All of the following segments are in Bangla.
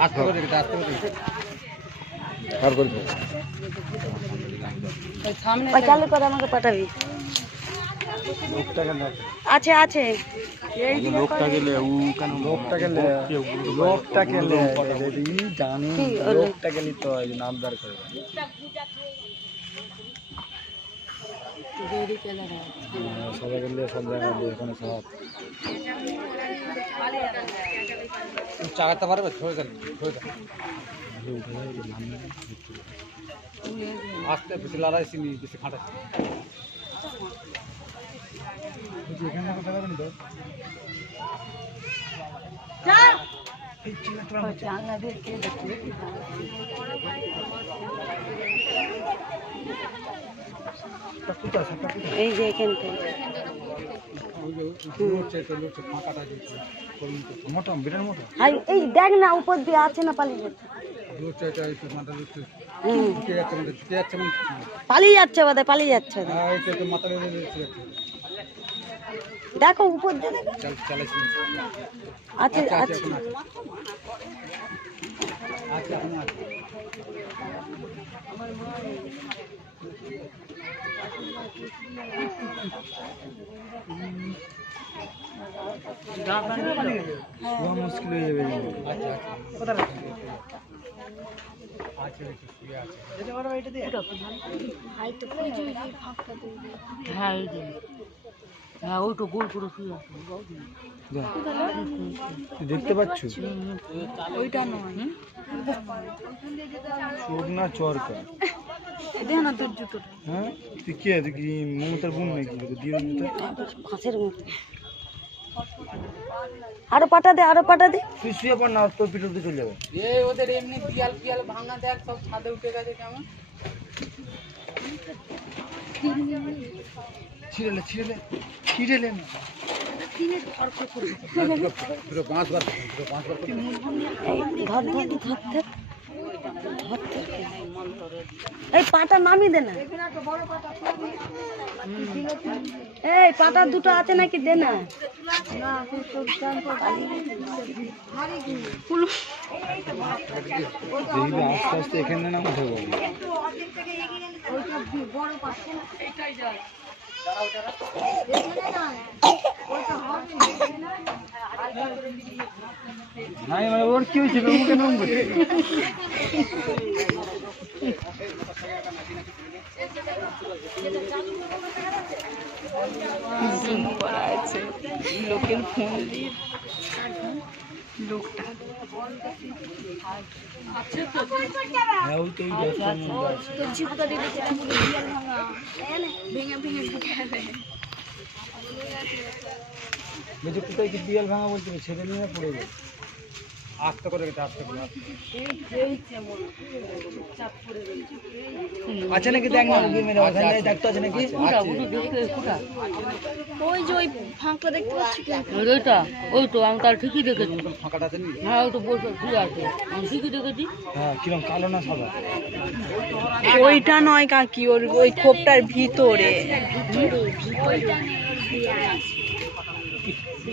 আর করে চালু করে আমাকে পাঠাবি। আছে আছে। করে। সবাই সব জায়গায় চাগাতে পারবে? ধরে দেন ধরে দেন আস্তে, বেশি লড়াই চিনি, বেশি খাটে এখানে কোথায় যাবেন তো জানলা? এই যে এখান থেকে। এই দেখ না, উপর দিয়ে আছে না, পালিয়ে যাচ্ছে। পালিয়ে যাচ্ছে বোধহয়, পালিয়ে যাচ্ছে দেখো, উপর দিয়ে আছে আছে পুরো মুশকিল হয়ে যাবে হ্যাঁ যে হ্যাঁ ওই তো গোল করে শুয়ে আছে দেখতে পাচ্ছ? ওইটা নয়। চোখ না চরকা? দে না তোর জুতোটা হ্যাঁ? তুই কে? তুই কি মমতার বোন নাকি? দিয়ে দিতে ফাঁসের মতো আরও পাটা দে আরও পাটা দে। তুই শুয়ে পড় না তোর পিঠে চলে যাবে। এ ওদের এমনি পিয়াল পিয়াল ভাঙা দেখ সব ছাদে উঠে গেছে কেমন। ছিঁড়েলে ছিঁড়েলে ছিঁড়েলে না পুরো পাঁচ বার পুরো পাঁচ বার করে এই ধর ধর ধর ধর ধর ধর। এই পাটা নামি দে না। এই পাটা দুটো আছে নাকি দে না। মানে ওর কি হয়েছে? মুখে নুন করছে হ্যাঁ ওই তো ওই গাছটার মধ্যে আছে বলছি? কোথায় কি বিয়াল ছেড়ে নিয়ে পড়ে যাবে আস্তে করে গেছে আস্তে করে। আছে নাকি দেখ না? গিয়ে মেরে ওখানে দেখতে আছে নাকি? ওই যে ওই ফাঁকটা দেখতে পাচ্ছি ওইটা ওই তো আমি তার ঠিকই দেখেছি। ফাঁকাটা আছে নি হ্যাঁ ওই তো বসে শুয়ে আছে। আমি ঠিকই দেখেছি। হ্যাঁ কিরম কালো না সাদা? ওইটা নয় কাকি ওর ওই খোপটার ভিতরে।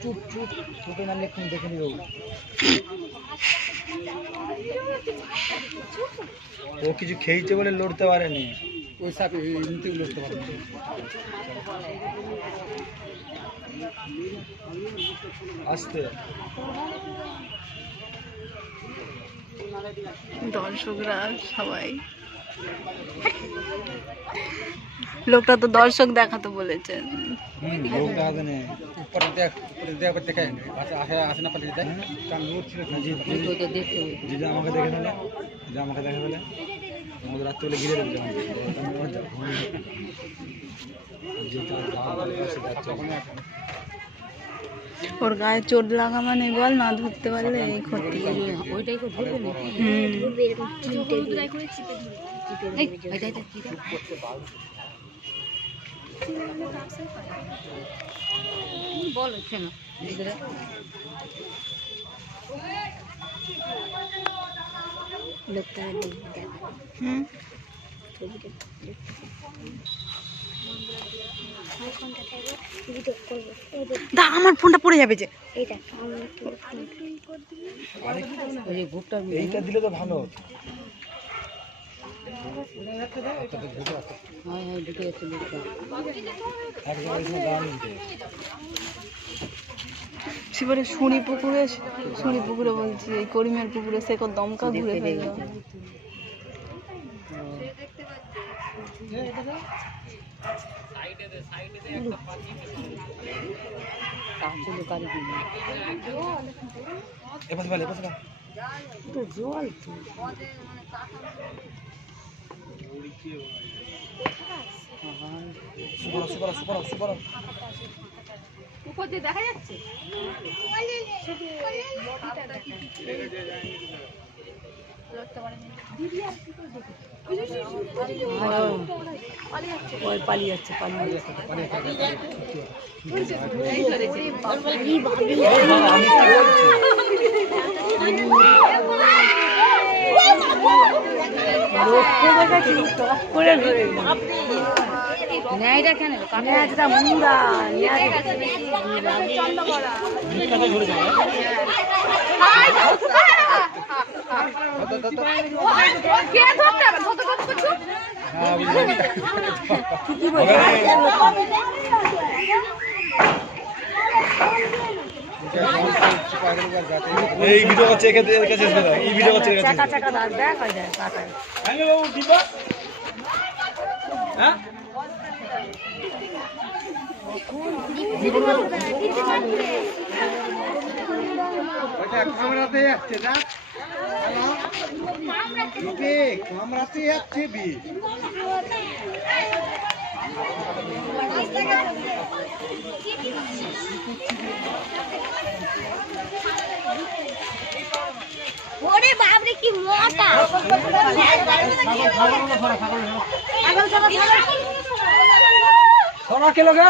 চুপ চুপ চুপে নামলে এক্ষুনি দেখে নিব ও কিছু খেয়েছে বলে লড়তে পারেনি। ওই সাপে এমনিতে লড়তে পারবে আসতে। দর্শকরা সবাই লোকটা তো দর্শক দেখাতে যদি আমাকে ওর গায়ে চোট লাগা মানে বল না ধরতে পারলে এই ক্ষতি ওইটাই তো ধরবে না হুম এই, এই, এই, এই, এই, বল কেন ভিতরে হুম দা আমার ফোনটা পড়ে যাবে যে। ওই এইটা দিলে তো ভালো হ্যাঁ হ্যাঁ সেবারে শুনি পুকুরে শুনি পুকুরে বলছি এই করিমের পুকুরে সে কত দমকা ঘুরে ছিল কারি দিবি এপাশে ভালো এপাশে ভালো তো জল তো। সুপার সুপার সুপার সুপার ওই পালিয়ে যাচ্ছে পালিয়ে ন্যায়টা কেন? ন্যায়টা মুন্ডা এই ভিডিও করছে এখানে কাছে এসে দাও। এই ভিডিও করছে কাছে চাকা চাকা দাঁত দেখ ওই দেখ কাকা ওইটা কামড়াতে যাচ্ছে না বিবে কামড়াতে যাচ্ছে বি ওরে বাপরে কি মোটা সোনা কে লোকে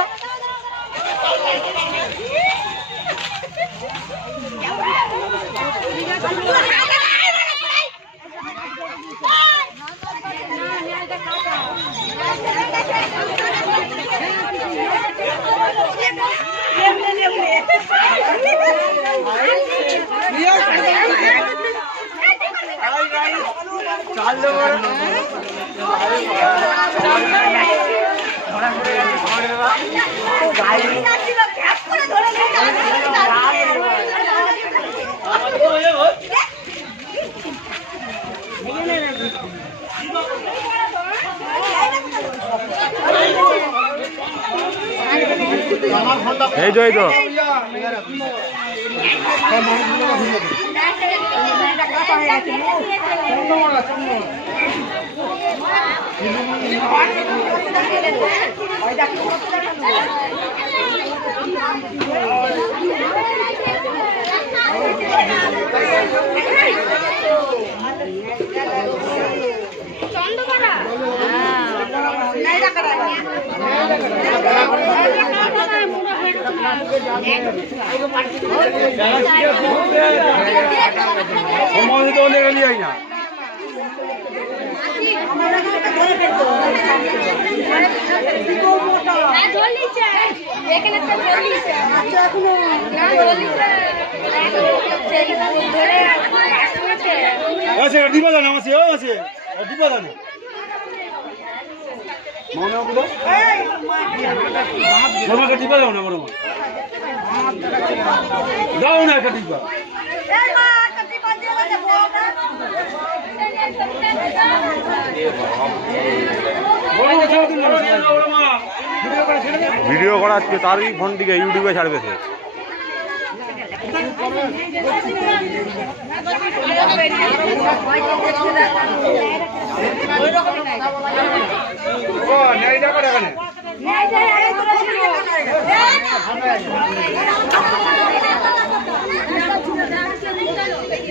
এই তো এই সময় তো জল নিচে না আছে ডিবা দানা আছে। আছে ডিবা দানা ডিবা দাও না বড় দাও না একটা দিন ভিডিও করা আজকে তারই ফোন থেকে ইউটিউবে ছাড়বে সে।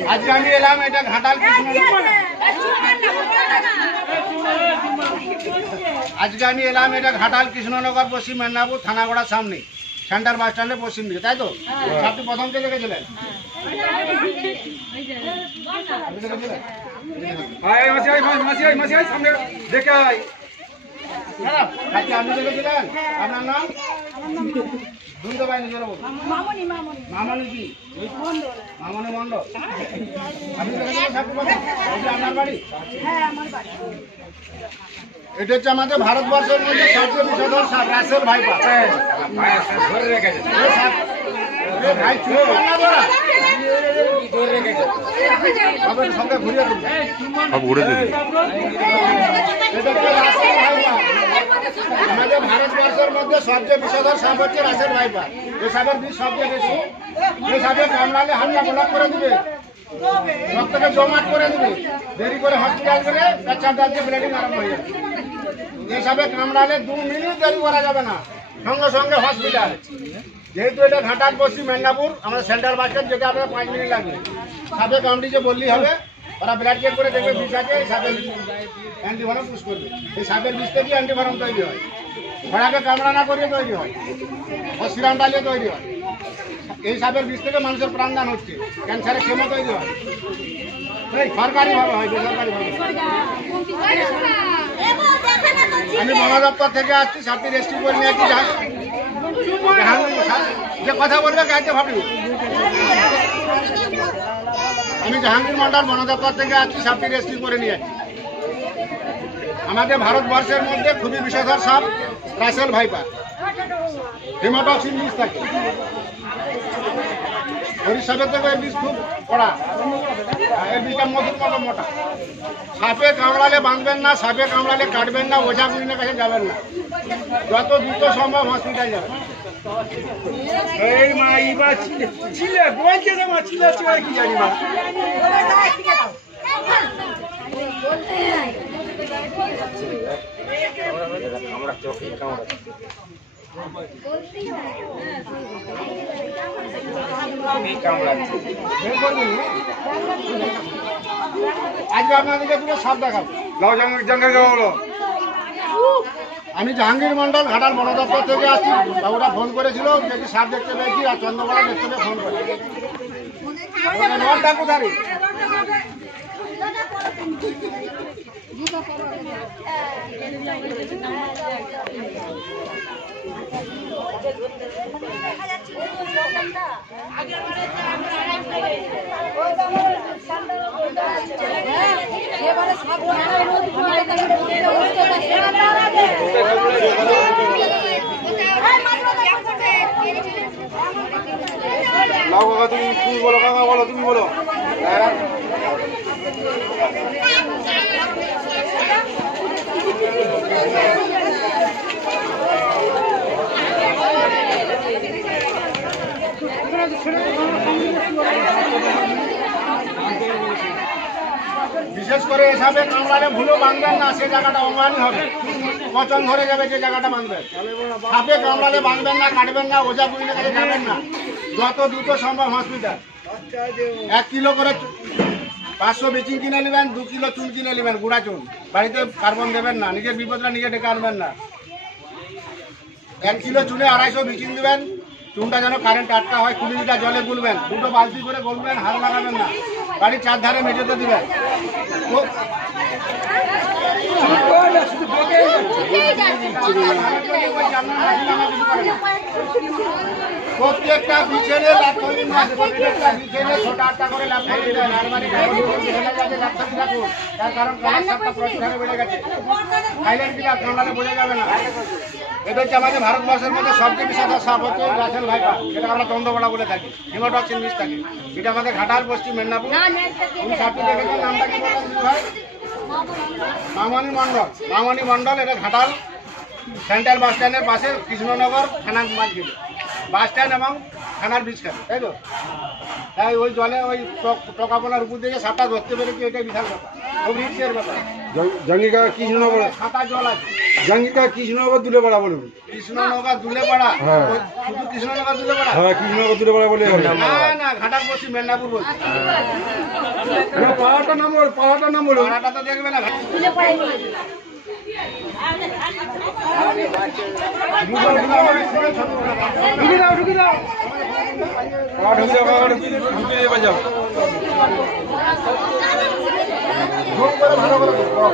আজকে আমি এলাম এটা ঘাটাল কৃষ্ণনগর। আজকে আমি এলাম এটা ঘাটাল কৃষ্ণনগর পশ্চিম মেদিনীপুর থানাগড়ার সামনে সেন্টার বাস স্ট্যান্ডের পশ্চিম দিকে তাই তো? আপনি প্রথম কে দেখেছিলেন? আপনি দেখেছিলেন? দেখে আয়। হ্যাঁ, কালকে আপনি দেখেছিলেন আপনার নাম? শুনতে পাইনি জোরে বলুন। মামনি কি? মামনি মন্ডল আপনি দেখেছিলেন সাপটি প্রথম? এটা আপনার বাড়ি? এটা হচ্ছে আমাদের ভারতবর্ষের মধ্যে সবচেয়ে বিষধর সাপ রাসেল ভাইপা। ভাই চুপ না সব ঘুরে দিবি। ভারতবর্ষের মধ্যে সবচেয়ে বিষধর সাপ হচ্ছে রাসেল ভাইপা এই সাপের সবচেয়ে বেশি। এই সাপে কামড়ালে হালকা করে দিবে। রক্তকে জমাট করে দিবে। দেরি করে হসপিটাল করে পেচ্ছাপ ডালছে ব্লিডিং আরম্ভ হয়ে যাবে। এই সাপে দু মিনিট দেরি করা যাবে না। সঙ্গে সঙ্গে হসপিটাল। যেহেতু এটা ঘাটাল পশ্চিম মেদিনীপুর আমাদের সেন্ট্রাল মার্কেট যেতে আপনার পাঁচ মিনিট লাগবে। সাপে যে বললি হবে ওরা ব্লাড চেক করে দেখবে বিষ আছে সাপের অ্যান্টিভারম পুশ করবে। এই সাপের বিষ থেকে অ্যান্টিভারম তৈরি হয়। ঘোড়াকে কামড়া না করিয়ে তৈরি হয় ও সিরাম ডালিয়ে তৈরি হয়। এই সাপের বিষ থেকে মানুষের প্রাণদান হচ্ছে ক্যান্সারের কেমো তৈরি হয়। এই সরকারিভাবে হয় বেসরকারিভাবে। আমি বন দপ্তর থেকে আসছি সাপটি রেস্কিউ করে নিয়ে আসছি যে কথা বলবে, গাইতে ভাবি আমি জাহাঙ্গীর মন্ডল বন দপ্তর থেকে আসছি সাপটি রেস্কিউ করে নিয়ে আমাদের ভারতবর্ষের মধ্যে খুবই বিষধর সাপ, রাসেল ভাইপার। হিমোটক্সিন বিষ থাকে। সাপের থেকে বিষ খুব কড়া। এই বিষটা মধুর মতো মোটা। সাপে কামড়ালে বাঁধবেন না, সাপে কামড়ালে কাটবেন না, ওঝা কাছে যাবেন না। যত দ্রুত সম্ভব হসপিটাল যাবেন। এই মা ইবা ছিলে ছিলে বলছে যে মা ছিলে ছিলে কি জানি মা করবেন না? আজকে আপনাদেরকে পুরো সাপ দেখাবো লাও জঙ্গল আমি জাহাঙ্গীর মন্ডল ঘাটাল বনদপ্তর থেকে আসছি। বাবুরা ফোন করেছিল, দেখি সাপ দেখতে পেয়েছি আর চন্দ্রকোনা দেখতে পেয়ে ফোন করে কোথায় লাও কাকা তুমি তুমি বলো কাকা বলো তুমি বলো। বিশেষ করে এসবে কামড়ালে ভুলো বাঁধবেন না, সে জায়গাটা অমানি হবে। পচন ধরে যাবে, যে জায়গাটা বাঁধবেন সাপে কামড়ালে বাঁধবেন না, কাটবেন না ওজা বুঝলে কাছে যাবেন না। যত দ্রুত সম্ভব হসপিটাল এক কিলো করে পাঁচশো বেচিং কিনে নেবেন, দু কিলো চুন কিনে নেবেন, গুঁড়া চুন। বাড়িতে কার্বন দেবেন না, নিজের বিপদটা নিজে ডেকে আনবেন না। এক কিলো চুনে আড়াইশো বিচিং দেবেন চুনটা যেন কারেন্ট আটকা হয় কুড়ি লিটার জলে গুলবেন দুটো বালতি করে গুলবেন হাত লাগাবেন না বাড়ির চার ধারে মেঝেতে দেবেন তো- প্রত্যেকটা বিছেনে আছে প্রত্যেকটা বিছেনে ছোট আটটা করে আর মানে তার কারণ কালার সাপটা প্রচুর হারে বেড়ে গেছে। থাইল্যান্ড দিলে আপনারা বোঝা যাবে না। এটা হচ্ছে আমাদের ভারতবর্ষের মধ্যে সবচেয়ে বিশাল সাপ হচ্ছে রাসেল ভাইপা। যেটা আমরা বলে থাকি। হিমোটক্সিন বিষ থাকে। এটা আমাদের ঘাটাল পশ্চিম মেদিনীপুর। তুমি সাপটি দেখেছেন নামটা কি ভাই মামনি মণ্ডল। মামনি মণ্ডল এটা ঘাটাল। সেন্ট্রাল বাস স্ট্যান্ডের পাশে কৃষ্ণনগর থানার মাঝখানে বাস স্ট্যান্ড এবং থানার বিচখানে তাই তো? তাই ওই জলে ওই টকাপনার উপর দিয়ে সাপটা ধরতে পেরেছি এটাই বিশাল ব্যাপার? খুব রিক্সের ব্যাপার। জঙ্গিকা কৃষ্ণনগর। সাঁতার জল আছে। জঙ্গিকা কৃষ্ণনগর দুলে পাড়া কৃষ্ণনগর দুলেপাড়া? হ্যাঁ। ওই শুধু কৃষ্ণনগর দুলেপাড়া? হ্যাঁ কৃষ্ণনগর দুলে পাড়া বলে না না ঘাটার পশ্চিম মেদিনীপুর বলছি। পাহাড়টার নাম বল পাহাড়টার নাম পাড়াটা তো দেখবে না। জুম করে ভালো করে দেখো।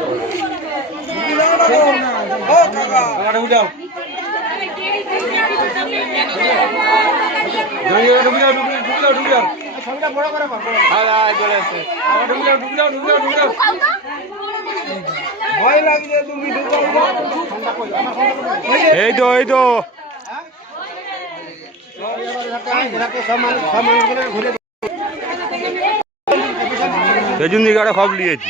ছবিটা বড় করে কর, বড় করে। এই তো এই তো এটাকে সব মানুষ সব মানুষগুলো ঘুরে পেছন দিকে একটা খব নিয়েছি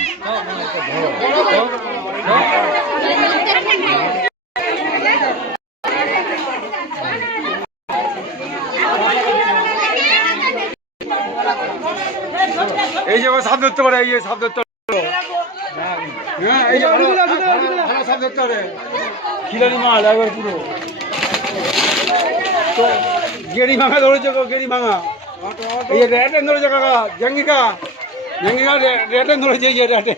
এই যে সাপ ধরতে পারে, এই সাপ ধরতে পারে হ্যাঁ এই যে ভালো ভালো সাপ ধরতে পারে খিলানি মাল, একবার পুরো। তো গেরি ভাঙা ধরেছে গেরি ভাঙা। এই যে র্যাটেন ধরেছে কাকা, জঙ্গিকা। জঙ্গিকা র্যাটেন ধরেছে এই যে র্যাটেন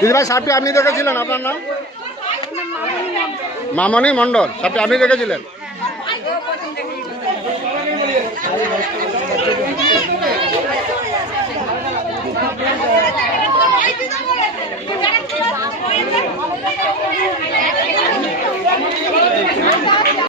দিদিভাই সাপটি আপনি দেখেছিলেন আপনার নাম? মামনি মণ্ডল। সাপটি আপনি দেখেছিলেন?